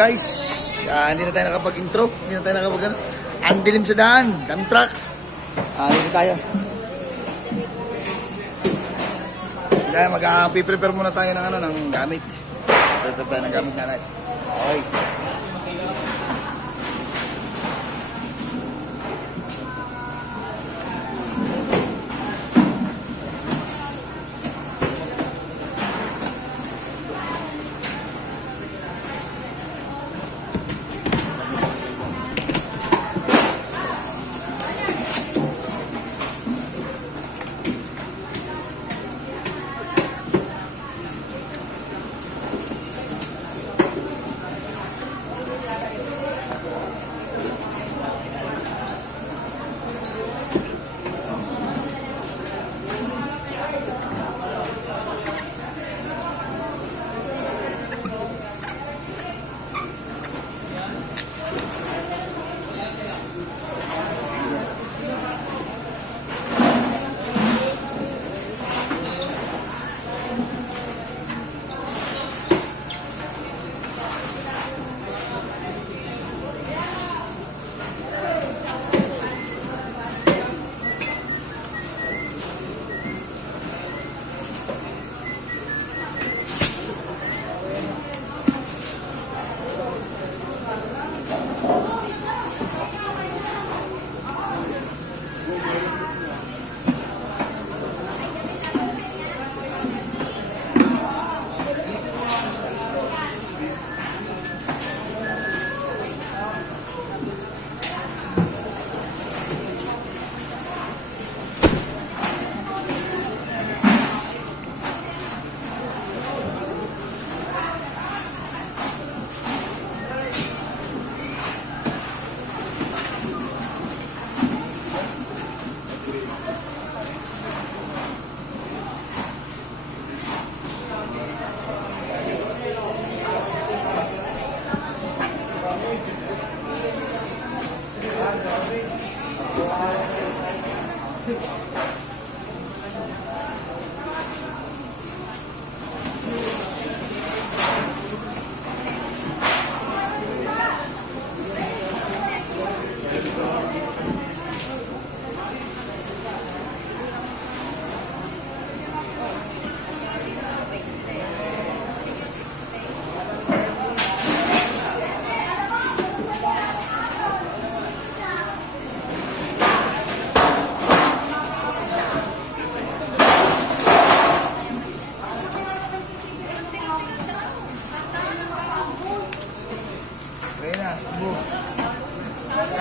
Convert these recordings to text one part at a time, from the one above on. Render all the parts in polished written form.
guys? Hindi na tayo nakapag-intro. Hindi na tayo nakapag-ano. Ang dilim sa daan. Dump truck. Dito tayo. Kaya mag-prepare muna tayo ng, ng gamit. Prepare tayo ng gamit na natin. Okay.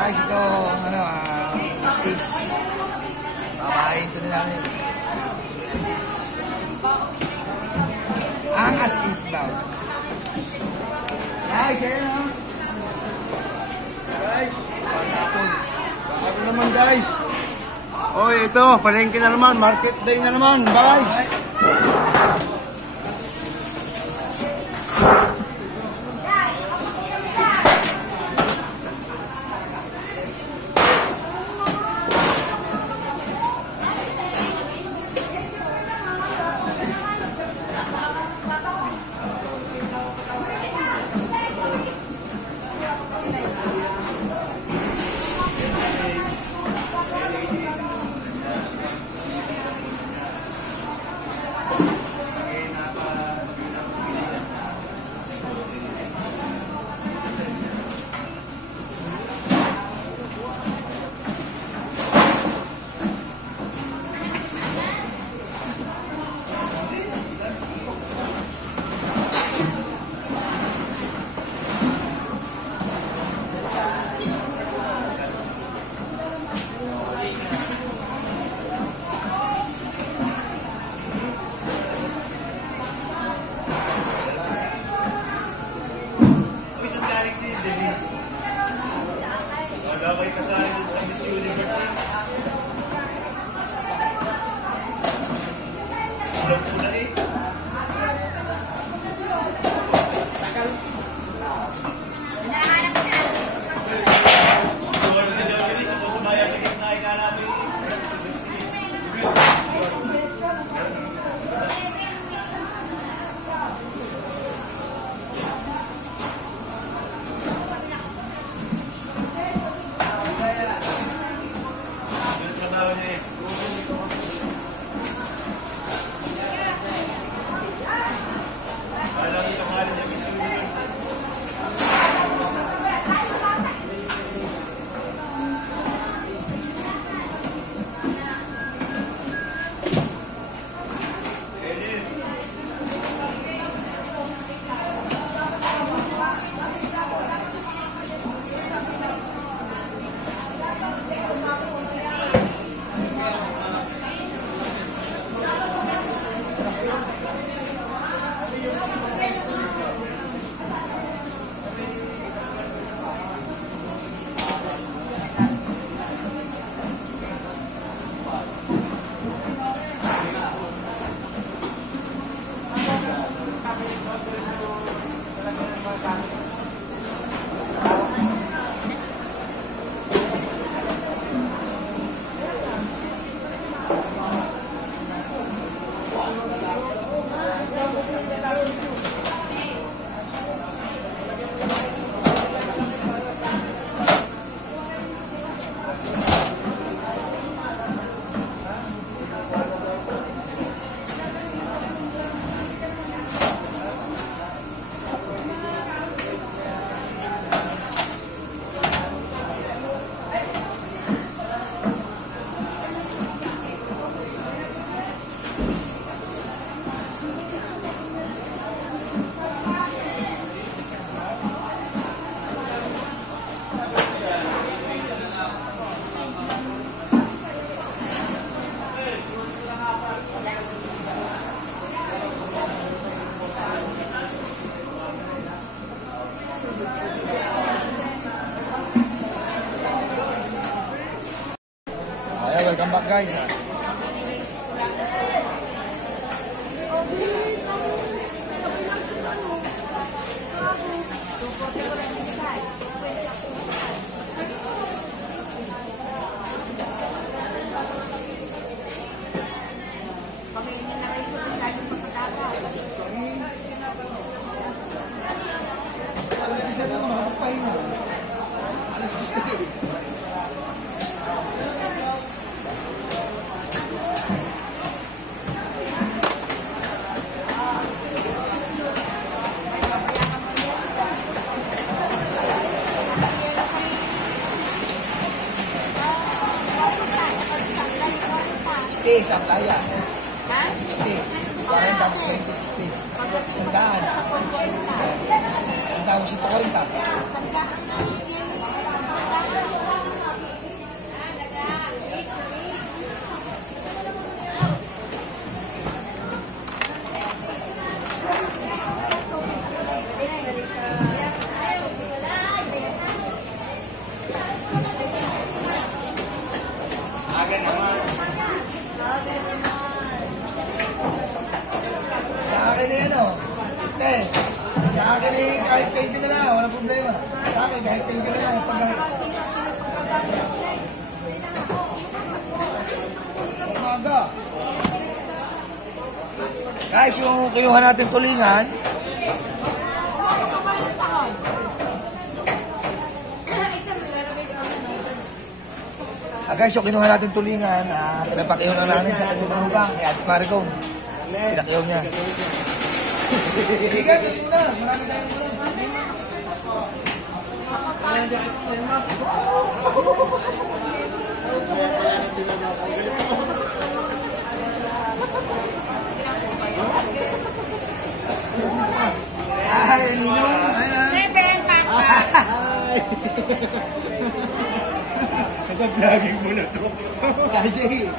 Guys, ito ang as-is. Papahayin ito na namin. As-is. Ang as-is daw. Guys, ayan o. Guys, panapon. Panapon naman guys. Oy, ito, palengke na naman. Market day na naman. Bye. guys ha. Sa playa. Ha? 60. Kaya tapos 20, 60. Sandaan. Sandaan, 140. Sa akin eh, kahit tayo na lang, walang problema. Sa akin, kahit tayo na lang. Umaga. Guys, yung kinuha natin tulingan. Guys, yung kinuha natin tulingan, pinapakiyaw na natin sa kanyang hugang. Kaya Ate Maricong, pinakiyaw niya. Bigyan, ito muna. Marami tayong muna. Ay, Ninong. Reben, Papa. Nag-vlogging mo na ito. Kasi,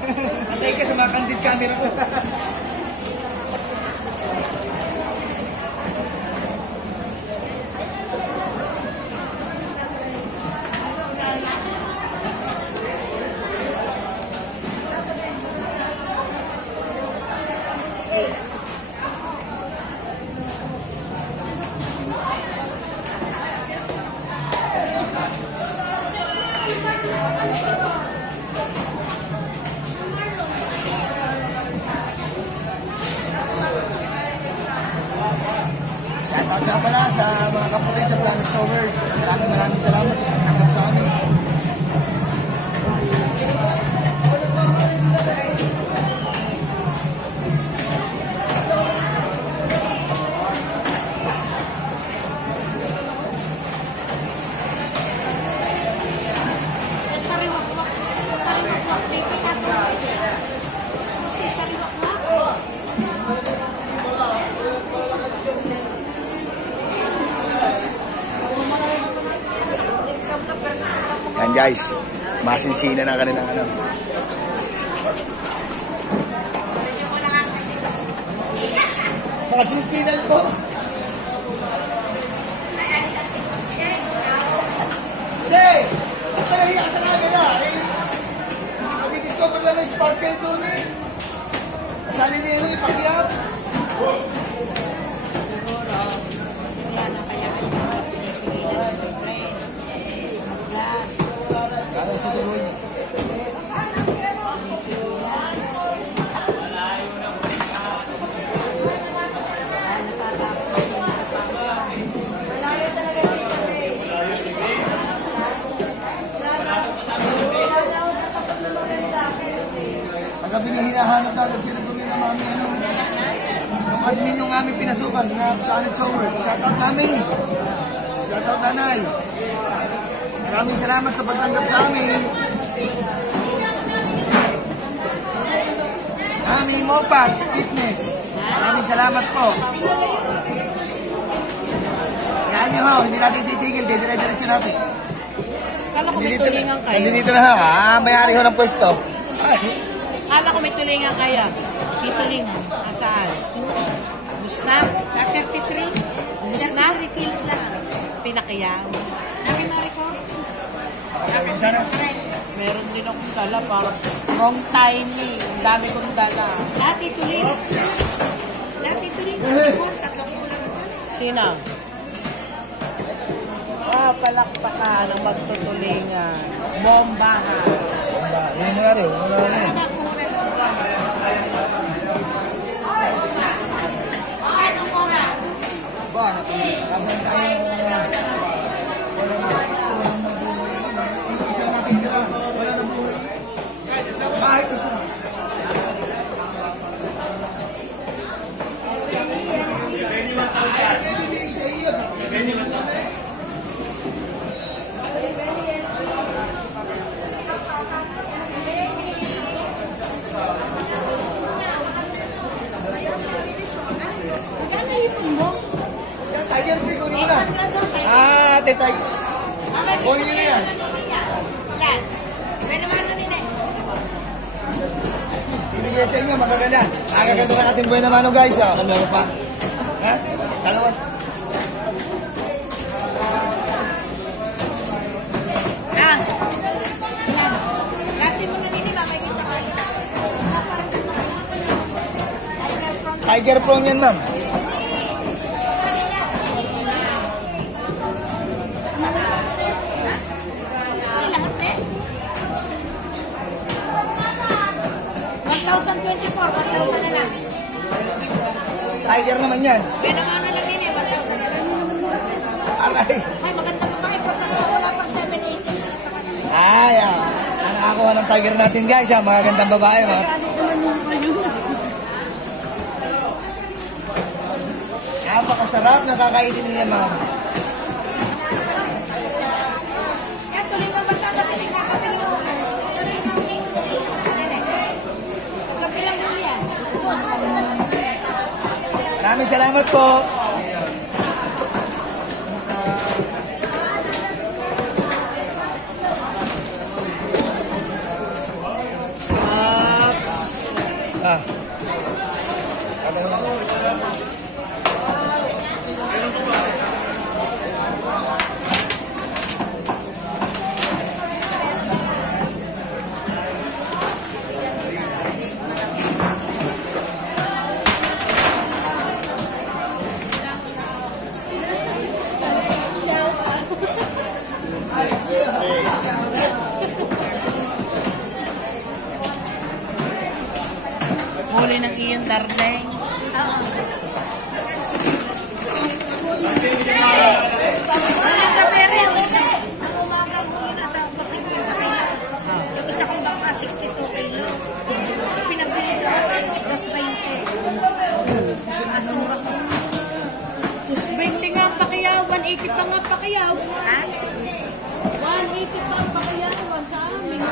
patay ka sa mga candid camera ko. Shoutout nga pala sa mga kapatid sa Planet Sower. Maraming salamat sa pagtanggap sa amin. Yan guys, masinsina na kanilang ano. Masinsinan po. Jay, ang talahiya ka sa camera. Mag-discover lang ng sparkle doon eh. Kasali niya yung ipakiyap. Kaya susunod. Pagkabi na hinahanap natin sila doon na mami yung admin yung aming pinasukan na Planet Sower. Shoutout namin. Shoutout nanay. Maraming salamat sa pagtanggap sa amin. Aming Mopax Fitness. Maraming salamat po. Yan nyo ho, hindi natin titigil. Dire-diretso natin. Kala ko may tulingan kayo. Hindi dito na ha. May-ari ho ng pwesto. Kala ko may tulingan kaya. May tulingan. Asaan? Busna? 33? Busna? 33 kilos lang. Pinakiyaw. Nakin Mariko? Sana. Meron din akong dala para wrong timing. Ang dami kong dala. Dati tuloy. Sino? Palakpakan ang magtutulingan. Bombahan. Yan mo na rin. Ba, naman tayo. Isa natin tira. Wala na buhay. Kahit isa. Tiger Big, kunin mo na. Ate Tiger. Kunin nyo na yan. Yan. Pwede naman na nila. Ibigay sa inyo, magaganda. Magaganda ng ating buhay naman, guys. Meron pa. Ha? Dalawa. Tiger Prong yan, ma'am. Tiger naman yan. Pero ano lang yun eh, 1,000 na lang. Aray. Ay, maganda pa makipagkakawa. Wala pang 780. Ay, nakakuha ng tiger natin, guys. Magagandang babae, ma'am. Napakasarap na kakainin nila, ma'am. Yan, tulingan ba sa katiling na katiling? Kapilang mo yan. Maraming salamat po. Huli ng iyon, Dardeng. Ulit ka, Perry. Ang umagang huli na sa 50 kilos. Yung isa kong baka 62 kilos. Pinagbili ko gas 20. Asura ko. Tus 20 nga ang pakiyaw. 180 pa nga ang pakiyaw. Ha? 180 pa ang pakiyaw. Sa amin.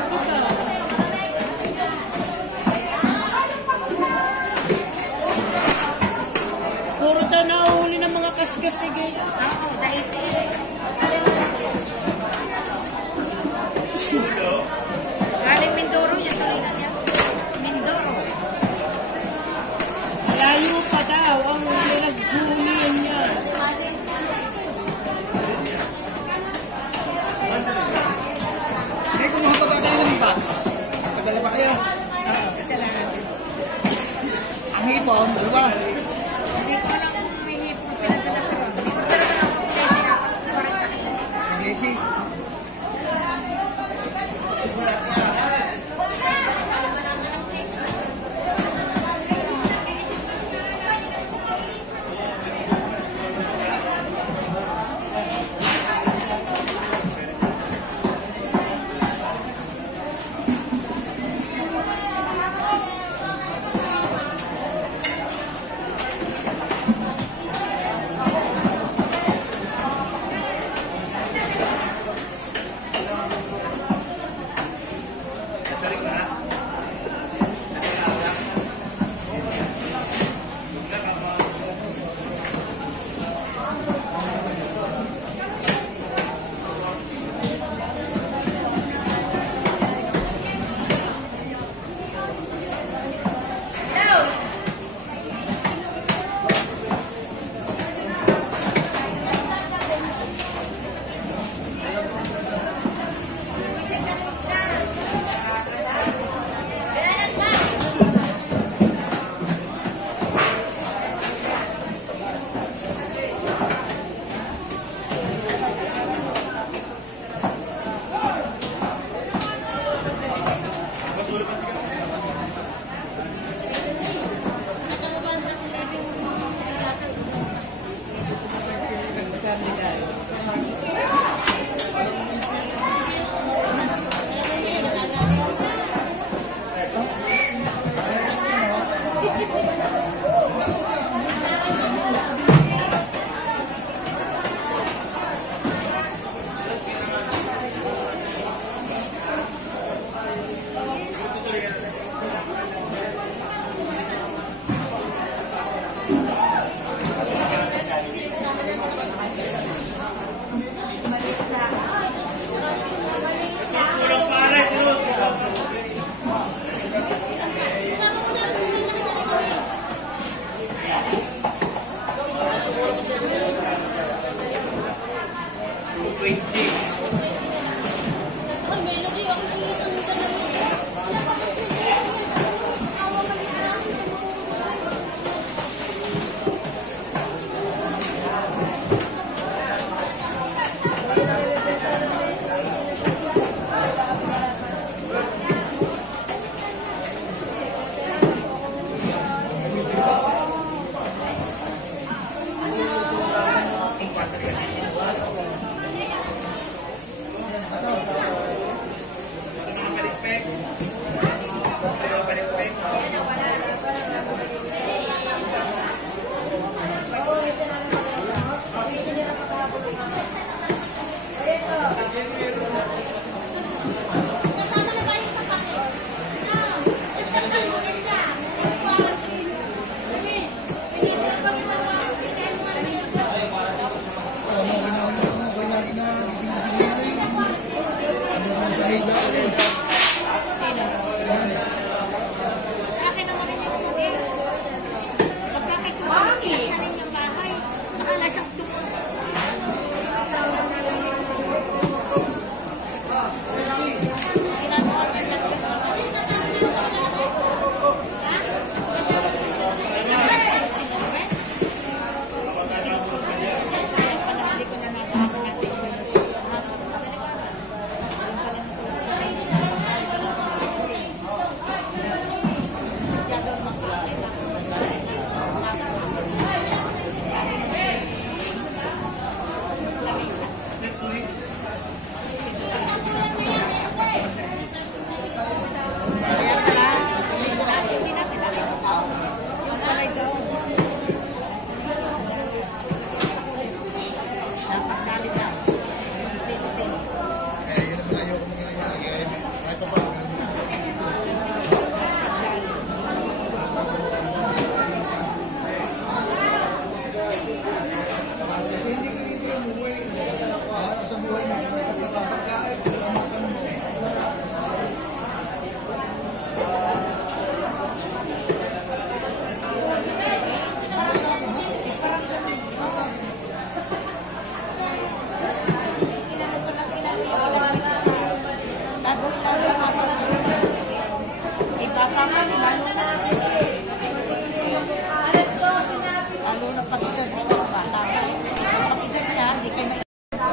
Puro tayo nauhuli ng mga kaskas. Sige. Oo, dahil galing Mindoro yan. Tulingan yan. Mindoro. Malayo pa daw ang naghulihan niya. Hindi, kumuha pa ba tayo ng box? Tagal pa kayo. Kasalanan. Ang hipon, dalawa. Hindi ko alam kung may hipon pinadala sa mga. Hindi ko talaga lang kung kaya Messi.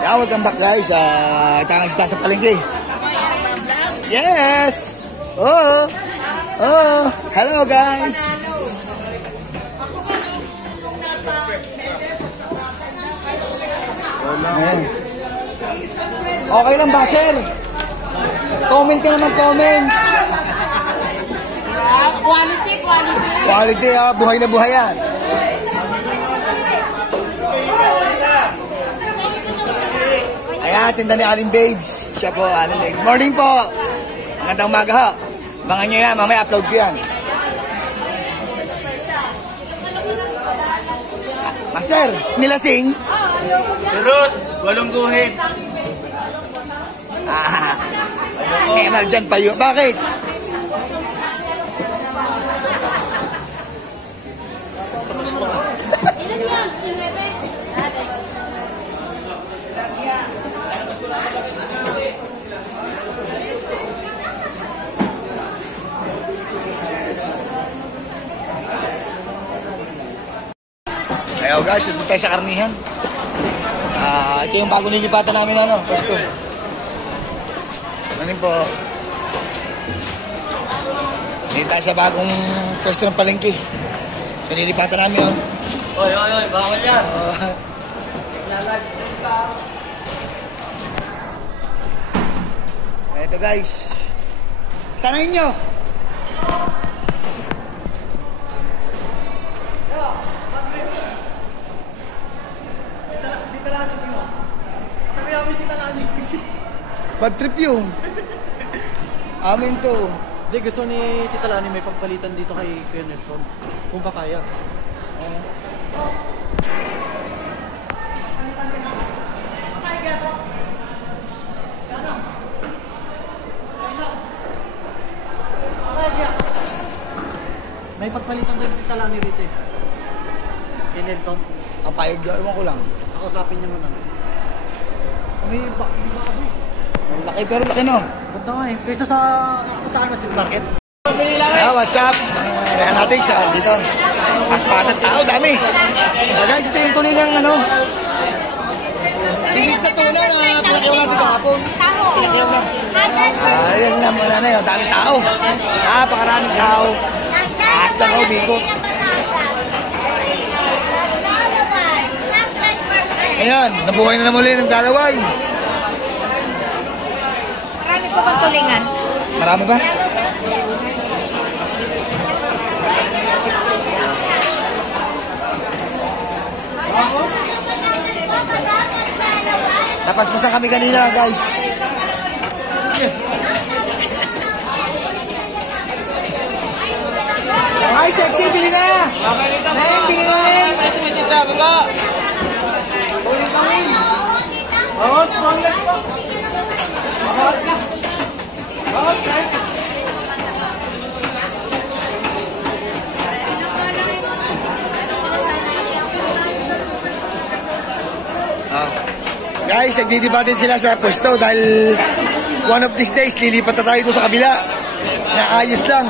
Yeah, welcome back guys. Tangang sita sa palengke. Yes! Oh! Oh! Hello guys! Ayan. Okay lang ba, sir? Comment ka naman, comment. Quality, quality. Quality, buhay na buhay yan. Ayan, tinda ni Aling Babes. Siya po, Aling Babes. Morning po. Magandang umaga ho. Abangan nyo yan, mamaya upload ko yan. Master, nilasing? Turut, walong guhit. Emal dyan payo. Bakit? Ayaw guys, ito tayo sa karnihan. Ito yung bago nilipatan namin pwesto. Ano po? Dito tayo sa bagong pwesto ng palengke. Nilipatan namin Oy, bawal yan. Ito guys. Sana inyo. Bad trip yun. Amin to. Hindi, gusto ni Tita Lani may pagpalitan dito kay Kuya Nelson. Kung papayag. May pagpalitan din Tita Lani rito eh. Kay Nelson. Papayag, ewan ko lang. Kakusapin niya muna. May baboy. Laki pero laki no. Ganda nga eh. Kaysa sa puntahan mo sa market. What's up? Natin sa dito. Paspasan tao, dami. Guys, ito yung tuloy ng ano. This is na tuna na pinakyaw natin kahapon. Pinakyaw na. Ayan na muna na yun. Dami tao. Napakaraming tao. At saka ubikot. Ayan, nabuhay na muli ng dalaway. Marami po bang tulingan? Marami ba? Napaspasan kami kanina, guys. Ay, sexy, bili na! Neng, bili na, Neng! Uling kami! Bawas, bawas po! Bawas na! Bawas na! Guys, nagdidiba din sila sa pwesto dahil one of these days, lilipat na tayo doon sa kabila. Nakayos lang.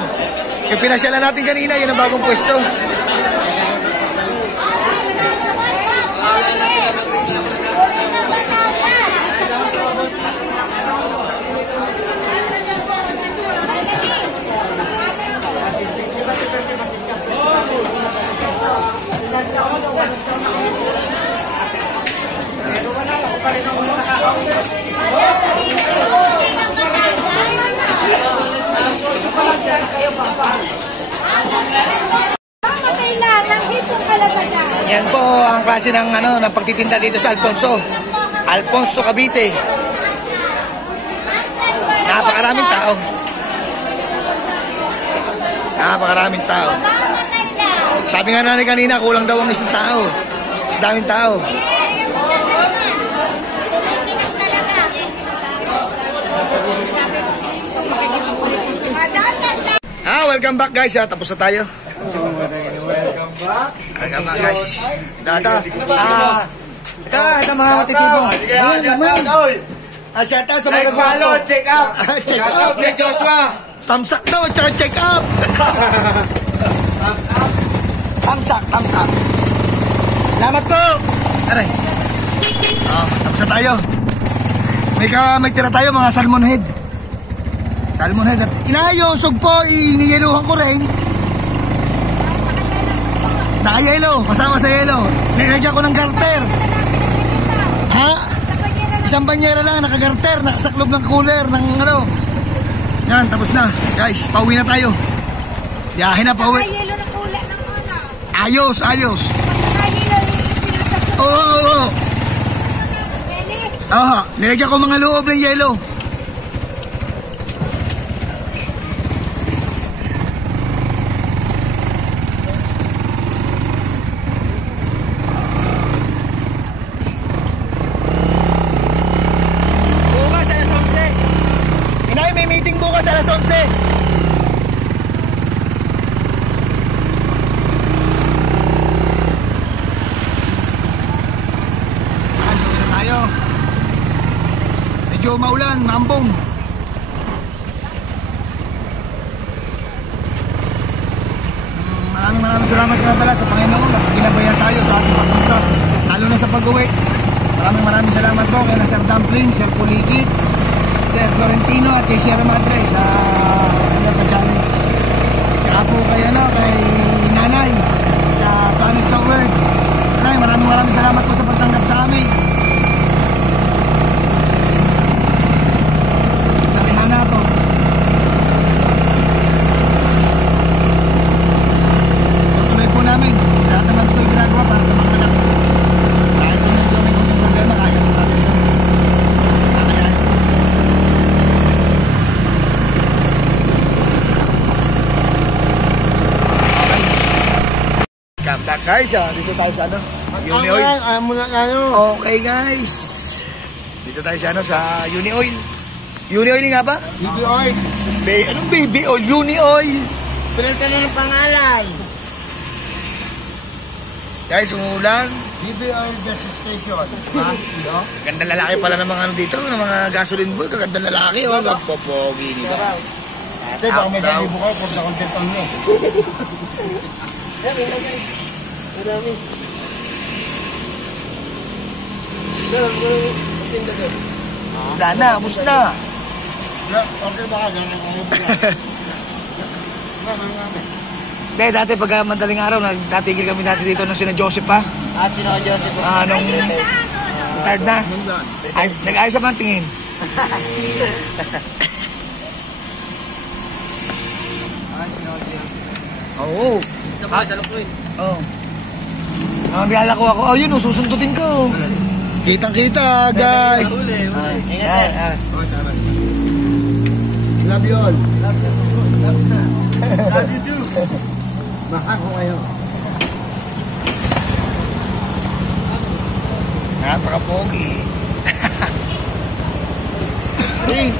Yung pinasyalan natin kanina, yun ang bagong pwesto. Yan po ang klase ng ano ng pagtitinda dito sa Alfonso. Alfonso, Cavite. Napakaraming tao. Napakaraming tao. Sabi nga natin kanina, kulang daw ang isang tao. Mas daming tao. Welcome back guys. Tapos na tayo. Welcome back guys. Ito mga matitibong. Ayan naman. Shout out sa mga gwapo. Check up. Check out ni Joshua. Tamsak daw, tsaka check up. Tamsak. Salamat po. Aray. Tapos na tayo. May tira tayo mga salmon head. Salmon head. At inayosog po, iniyeluhan ko rin. Naka-yelo, kasama sa yelo. Nilagyan ko ng garter. Ha? Isang banyera lang, naka-garter, nakasaklob ng cooler, ng ano. Yan, tapos na. Guys, pauwi na tayo. Biyahe na, pauwi. Ayos. Oo. Nilagyan ko mga loob ng yelo. Bukas alas 11. Suwi na tayo. Medyo maulan, mambong. Maraming salamat nga pala sa Panginoon at ginabayan tayo sa ating pagpunta. Lalo na sa pag-uwi. Maraming salamat po kay Sir Dumpling, Sir Puligit, Sir Florentino at kay Sierra Madre sa kanyang pa-challenge. Tsaka po kay Nanay sa Planet sa World. Maraming salamat po sa pagtanggap sa amin. Sa Rihana to. Tutuloy po namin. Lahat naman ito yung ginagawa para sa mga anak. Kahit may konting problema, kaya po natin ito. Come back guys, dito tayo sa Uni Oil. Okay guys. Dito tayo sa Uni Oil. Uni Oil nga ba? Baby oil. Anong baby oil? Uni Oil. Pinalitan na ng pangalan. Guys, umuulan. BBR gas station. Ha? No? Ganda lalaki pala ng mga ano dito, ng mga gasoline boy. Kaganda lalaki, oh. Popogi dito. Ate, baka may dalibo kayo, pag na-content ang nyo. Madami. Wala na, bus na. Order ba ka? Ganang ako Hindi, dati pagka madaling araw, natigil kami dati dito nung sina Joseph pa. Sino ka Joseph? Nung retired na. Nag-ayos pa ang tingin. Oo. Sa bahay, sa Lukluin. Oo. Nakabiyala ko ako. Oh, yun, susundutin ko. Kitang-kita, guys. Ingat, Love you all. Love you too. Mahal ko kayo. Napaka-pogi. Hey.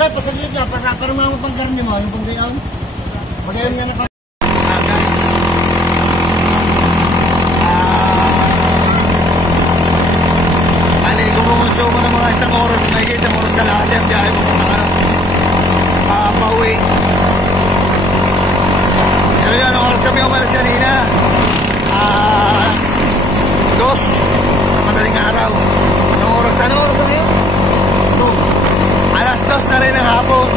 Tay, pasaglit ka. Parang mga pang karne mo. Yung pang gayon. Magayon nga na ka. Guys. Bali, kumukonsumo mo ng mga isang oras. Isang oras ka lahat. Yung biyahe mo pang pauwi. Pero yan, ang oras kami umalas kanina. 2. Madaling araw. Anong oras na ngayon? 2:00 na rin ang hapon.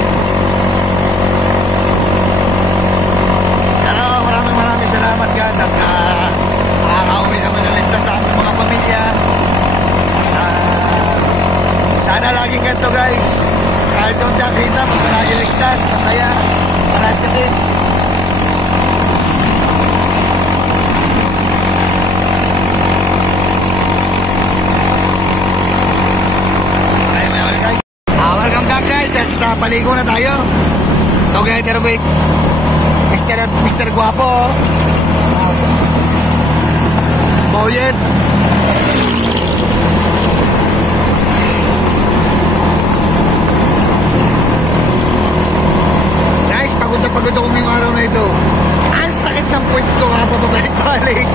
Pero maraming salamat God at nakakauwi naman na ligtas sa aming mga pamilya. Sana laging ganito guys. Kahit doon nakita, basta lagi ligtas, masaya, para sakit. Welcome back guys. Paligo na tayo. Together with Mr. Guapo. Boyet. Guys, pagod na pagod ako ngayong araw na ito. Ang sakit ng puwit ko nga, pabalik-balik.